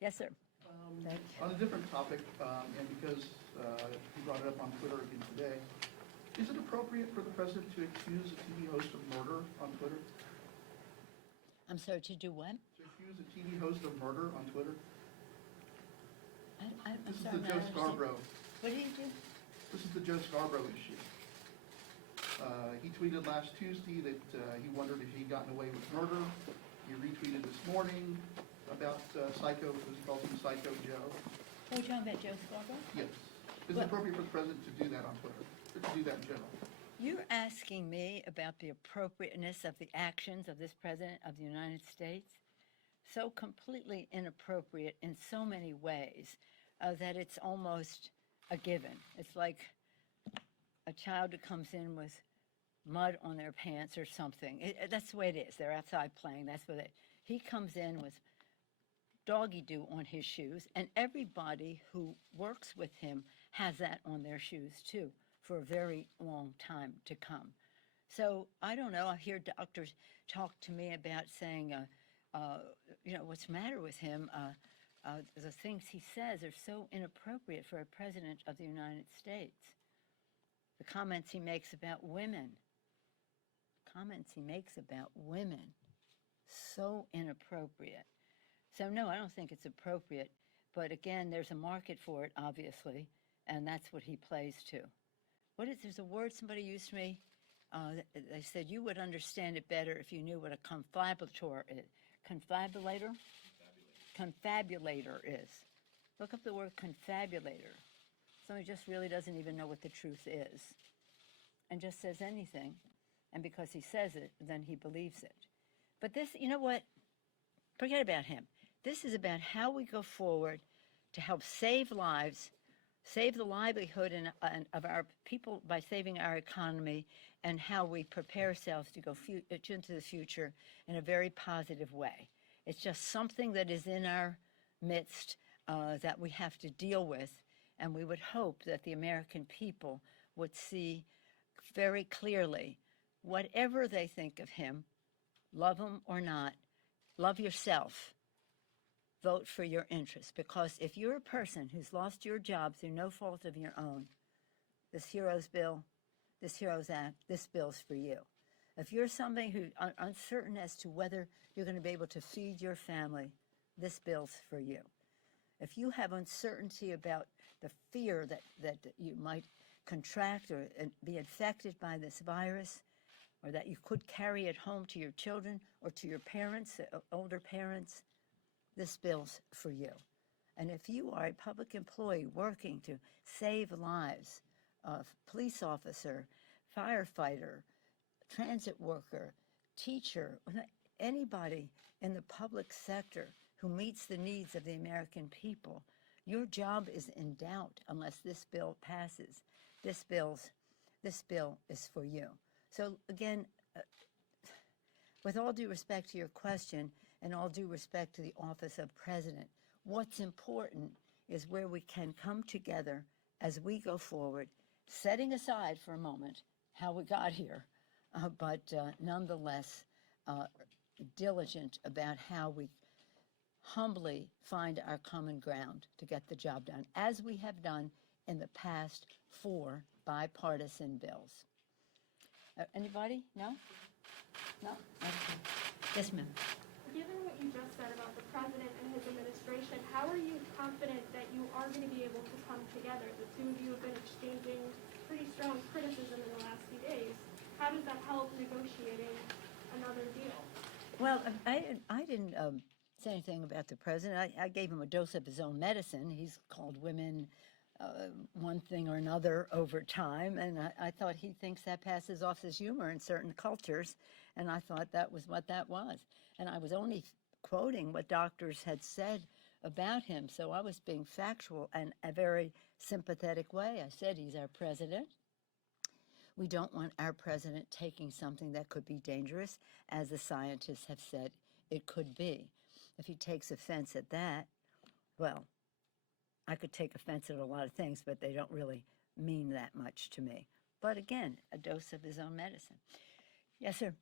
Yes, sir. On a different topic, and because you brought it up on Twitter again today, is it appropriate for the president to accuse a TV host of murder on Twitter? I'm sorry, to do what? To accuse a TV host of murder on Twitter? I'm This is sorry, the I'm Joe not understanding. Scarborough. What did he do? This is the Joe Scarborough issue. He tweeted last Tuesday that he wondered if he'd gotten away with murder. He retweeted this morning about Psycho, because he calls him Psycho Joe. Are you talking about Joe Scarborough? Yes. Is it appropriate for the president to do that on Twitter, or to do that in general? You're asking me about the appropriateness of the actions of this president of the United States? So completely inappropriate in so many ways that it's almost a given. It's like a child who comes in with mud on their pants or something. That's the way it is. They're outside playing. That's what he comes in with doggy do on his shoes, and everybody who works with him has that on their shoes too for a very long time to come. So I don't know. I hear doctors talk to me about saying, what's the matter with him? The things he says are so inappropriate for a president of the United States. The comments he makes about women. So inappropriate. So no, I don't think it's appropriate. But again, there's a market for it, obviously, and that's what he plays to. There's a word somebody used to me. They said you would understand it better if you knew what a confabulator is. Confabulator? Confabulator is. Look up the word confabulator. Somebody just really doesn't even know what the truth is and just says anything. And because he says it, then he believes it. But this, you know what? Forget about him. This is about how we go forward to help save lives, save the livelihood of our people by saving our economy, and how we prepare ourselves to go into the future in a very positive way. It's just something that is in our midst that we have to deal with, and we would hope that the American people would see very clearly, whatever they think of him, love him or not, love yourself. Vote for your interests, because if you're a person who's lost your job through no fault of your own, this HEROES bill, this HEROES Act, this bill's for you. If you're somebody who's uncertain as to whether you're going to be able to feed your family, this bill's for you. If you have uncertainty about the fear that you might contract or be infected by this virus, or that you could carry it home to your children or to your parents, older parents, this bill's for you. And if you are a public employee working to save lives, a police officer, firefighter, transit worker, teacher, anybody in the public sector who meets the needs of the American people, your job is in doubt unless this bill passes. This bill is for you. So again, with all due respect to your question and all due respect to the office of president, what's important is where we can come together as we go forward, setting aside for a moment how we got here, but nonetheless diligent about how we humbly find our common ground to get the job done, as we have done in the past 4 bipartisan bills. Anybody? No? No? Okay. Yes, ma'am. Given what you just said about the president and his administration, how are you confident that you are going to be able to come together? The two of you have been exchanging pretty strong criticism in the last few days. How does that help negotiating another deal? Well, I didn't say anything about the president. I gave him a dose of his own medicine. He's called women one thing or another over time, and I thought he thinks that passes off as humor in certain cultures, and I thought that was what that was. And I was only quoting what doctors had said about him, so I was being factual and a very sympathetic way. I said he's our president. We don't want our president taking something that could be dangerous, as the scientists have said it could be. If he takes offense at that, well, I could take offense at a lot of things, but they don't really mean that much to me. But again, a dose of his own medicine. Yes, sir.